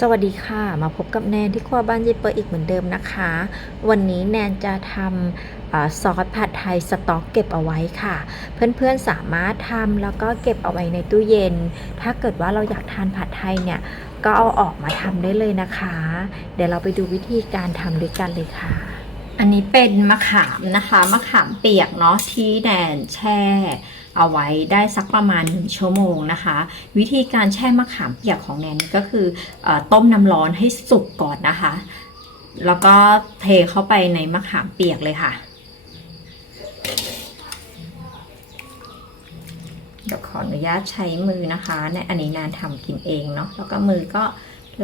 สวัสดีค่ะ มาพบกับแนนที่ครัวบ้านเยเปอร์อีกเหมือนเดิมนะคะ วันนี้แนนจะทำอซอสผัดไทยสต๊อกเก็บเอาไว้ค่ะ เพื่อนๆสามารถทำแล้วก็เก็บเอาไว้ในตู้เย็น ถ้าเกิดว่าเราอยากทานผัดไทยเนี่ย ก็เอาออกมาทำได้เลยนะคะ เดี๋ยวเราไปดูวิธีการทำด้วยกันเลยค่ะ อันนี้เป็นมะขามนะคะ มะขามเปียกเนาะที่แนนแช่ เอาไว้ได้สักประมาณ 1 ชั่วโมงนะคะ วิธีการแช่มะขามเปียกของแนนก็คืออต้มน้ำร้อนให้สุกก่อนนะคะ แล้วก็เทเข้าไปในมะขามเปียกเลยค่ะเดี๋ยวขออนุญาตใช้มือนะคะในอันนี้แนนทำกินเองเนาะแล้วก็มือก็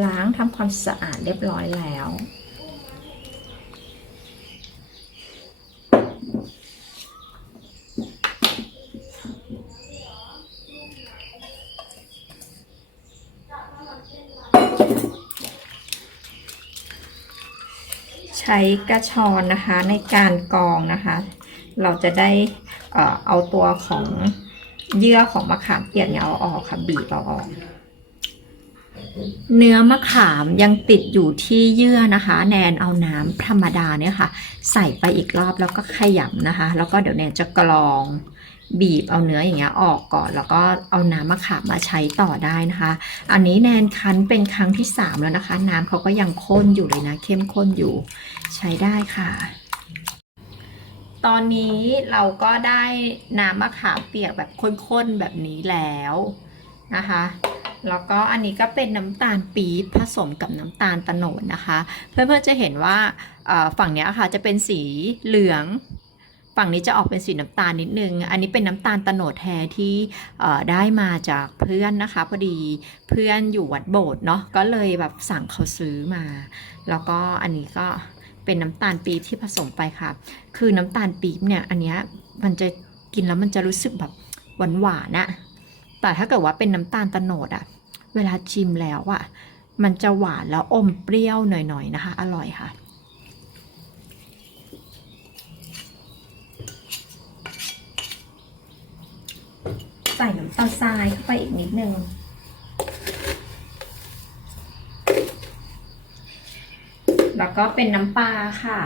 ล้างทำความสะอาดเรียบร้อยแล้ว ช้กระชอนนะคะในการกรองนะคะ เราจะได้เอ่อเอาตัวของเยื่อของมะขามเปียกเนี่ยเอาออกค่ะบีบเอาออก เนื้อมะขามยังติดอยู่ที่เยื่อนะคะ แนนเอาน้ำธรรมดาเนี่ยค่ะ ใส่ไปอีกรอบแล้วก็ขยำนะคะ แล้วก็เดี๋ยวแนนจะกรองบีบเอาเนื้ออย่างเงี้ยออกก่อน แล้วก็เอาน้ำมะขามมาใช้ต่อได้นะคะ อันนี้แนนคั้นเป็นครั้งที่ 3 แล้วนะคะ น้ำเขาก็ยังข้นอยู่เลยนะ เข้มข้นอยู่ ใช้ได้ค่ะ ตอนนี้เราก็ได้น้ำมะขามเปียกแบบข้นๆแบบนี้แล้วนะคะ แล้วก็อันนี้ก็เป็นน้ำตาลปี๊บผสมกับน้ำตาลตะโนดนะคะ เพื่อนๆจะเห็นว่าฝั่งเนี้ยค่ะจะเป็นสีเหลืองฝั่งนี้จะออกเป็นสีน้ำตาลนิดนึง อันนี้เป็นน้ำตาลตะโนดแท้ที่ได้มาจากเพื่อนนะคะ พอดีเพื่อนอยู่วัดโบสถ์เนาะก็เลยแบบสั่งเขาซื้อมา แล้วก็อันนี้ก็ เป็นน้ำตาลปี๊บที่ผสมไปค่ะ คือน้ำตาลปี๊บเนี่ยอันเนี้ยมันจะกินแล้วมันจะรู้สึกแบบหวานหวานะแต่ถ้าเกิดว่าเป็นน้ำตาลตะโนดอะเวลาชิมแล้วอะมันจะหวานแล้วอมเปรี้ยวหน่อยๆนะคะ อร่อยค่ะใส่น้ำตาลทรายเข้าไปอีกนิดนึง แล้วก็เป็นน้ำปลาค่ะ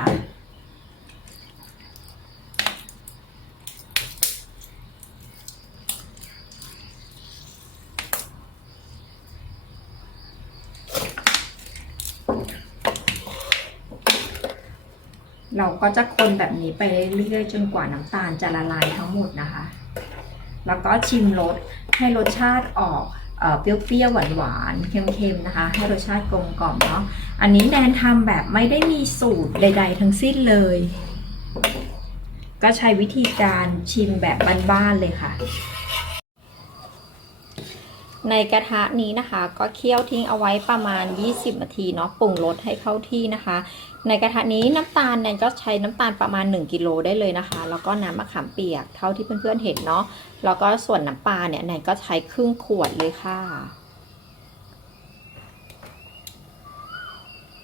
เราก็จะคนแบบนี้ไปเรื่อยๆจนกว่าน้ำตาลจะละลายทั้งหมดนะคะ แล้วก็ชิมรสให้รสชาติออกเอ่อ เปรี้ยวๆหวานๆเค็มๆนะคะ ให้รสชาติกลมกล่อมเนาะอันนี้แนนทำแบบไม่ได้มีสูตรใด ๆ ทั้งสิ้นเลย ก็ใช้วิธีการชิมแบบบ้านๆเลยค่ะ ในกระทะนี้นะคะ ก็เคี่ยวทิ้งเอาไว้ประมาณ 20 นาทีเนาะปรุงรสให้เข้าที่นะคะ ในกระทะนี้น้ำตาลแนนก็ใช้น้ำตาลประมาณ 1กิโลได้เลยนะคะ แล้วก็น้ำมะขามเปียกเท่าที่เพื่อนๆเห็นเนาะแล้วก็ส่วนน้ำปลาเนี่ยแนนก็ใช้ครึ่งขวดเลยค่ะ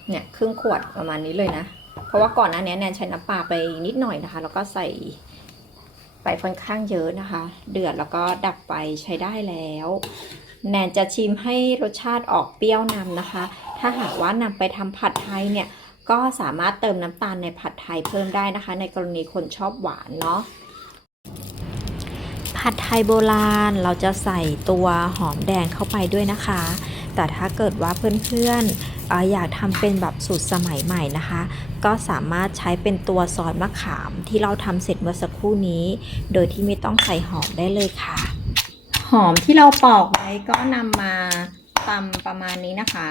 เนี่ยครึ่งขวดประมาณนี้เลยนะ เพราะว่าก่อนหน้านี้แนนใช้น้ำปลาไปนิดหน่อยนะคะ แล้วก็ใส่ไปค่อนข้างเยอะนะคะ เดือดแล้วก็ดับไปใช้ได้แล้ว แนนจะชิมให้รสชาติออกเปรี้ยวนำนะคะ ถ้าหากว่านำไปทำผัดไทยเนี่ย ก็สามารถเติมน้ำตาลในผัดไทยเพิ่มได้นะคะ ในกรณีคนชอบหวานเนาะผัดไทยโบราณเราจะใส่ตัวหอมแดงเข้าไปด้วยนะคะ แต่ถ้าเกิดว่าเพื่อนๆอออยากทำเป็นแบบสูตรสมัยใหม่นะคะ ก็สามารถใช้เป็นตัวซอสมะขามที่เราทำเสร็จเมื่อสักครู่นี้ โดยที่ไม่ต้องใส่หอมได้เลยค่ะ หอมที่เราปอกไว้ก็นำมาตำประมาณนี้นะคะ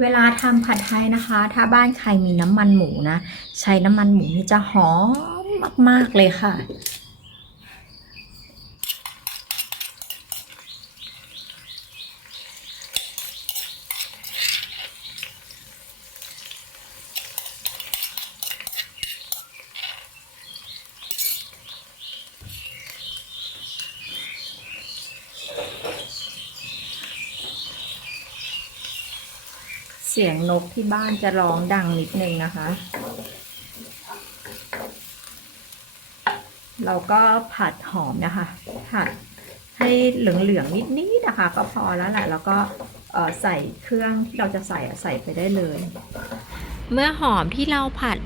เวลาทำผัดไทยนะคะ ถ้าบ้านใครมีน้ำมันหมูนะ ใช้น้ำมันหมูนี่จะหอมมาก ๆ เลยค่ะ เสียงนกที่บ้านจะร้องดังนิดนึงนะคะ เราก็ผัดหอมนะคะ ผัดให้เหลืองๆนิดๆนะคะ ก็พอแล้วแหละแล้วก็ใส่เครื่องที่เราจะใส่ใส่ไปได้เลย เมื่อหอมที่เราผัด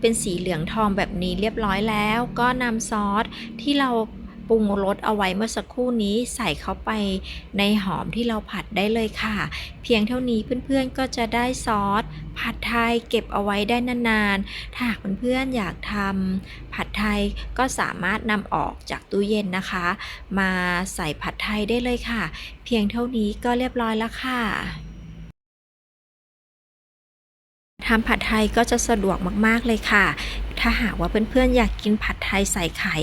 เป็นสีเหลืองทองแบบนี้เรียบร้อยแล้ว ก็นำซอสที่เรา ปรุงรสเอาไว้เมื่อสักครู่นี้ใส่เข้าไปในหอมที่เราผัดได้เลยค่ะ เพียงเท่านี้เพื่อนๆก็จะได้ซอส ผัดไทยเก็บเอาไว้ได้นานๆ ถ้าหากเพื่อนๆอยากทำผัดไทยก็สามารถนำออกจากตู้เย็นนะคะ มาใส่ผัดไทยได้เลยค่ะ เพียงเท่านี้ก็เรียบร้อยแล้วค่ะทำผัดไทยก็จะสะดวกมาก ๆ เลยค่ะ ถ้าหากว่าเพื่อนๆอยากกินผัดไทยใส่ไข่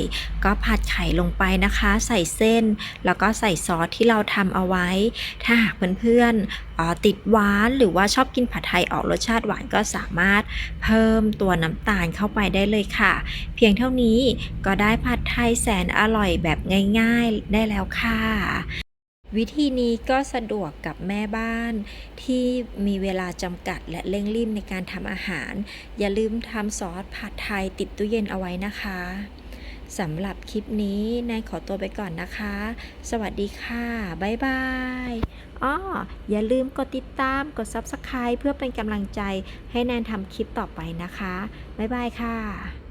ก็ผัดไข่ลงไปนะคะ ใส่เส้น แล้วก็ใส่ซอสที่เราทำเอาไว้ ถ้าหากเพื่อนๆติดหวานหรือว่าชอบกินผัดไทยออกรสชาติหวานก็สามารถเพิ่มตัวน้ำตาลเข้าไปได้เลยค่ะ เพียงเท่านี้ก็ได้ผัดไทยแสนอร่อยแบบง่าย ๆได้แล้วค่ะ วิธีนี้ก็สะดวกกับแม่บ้านที่มีเวลาจำกัดและเร่งรีบในการทำอาหาร อย่าลืมทำซอสผัดไทยติดตู้เย็นเอาไว้นะคะสำหรับคลิปนี้แนนขอตัวไปก่อนนะคะ สวัสดีค่ะ บ๊ายบายอ้ออย่าลืมกดติดตาม กด Subscribe เพื่อเป็นกำลังใจให้แนนทำคลิปต่อไปนะคะ บ๊ายบายค่ะ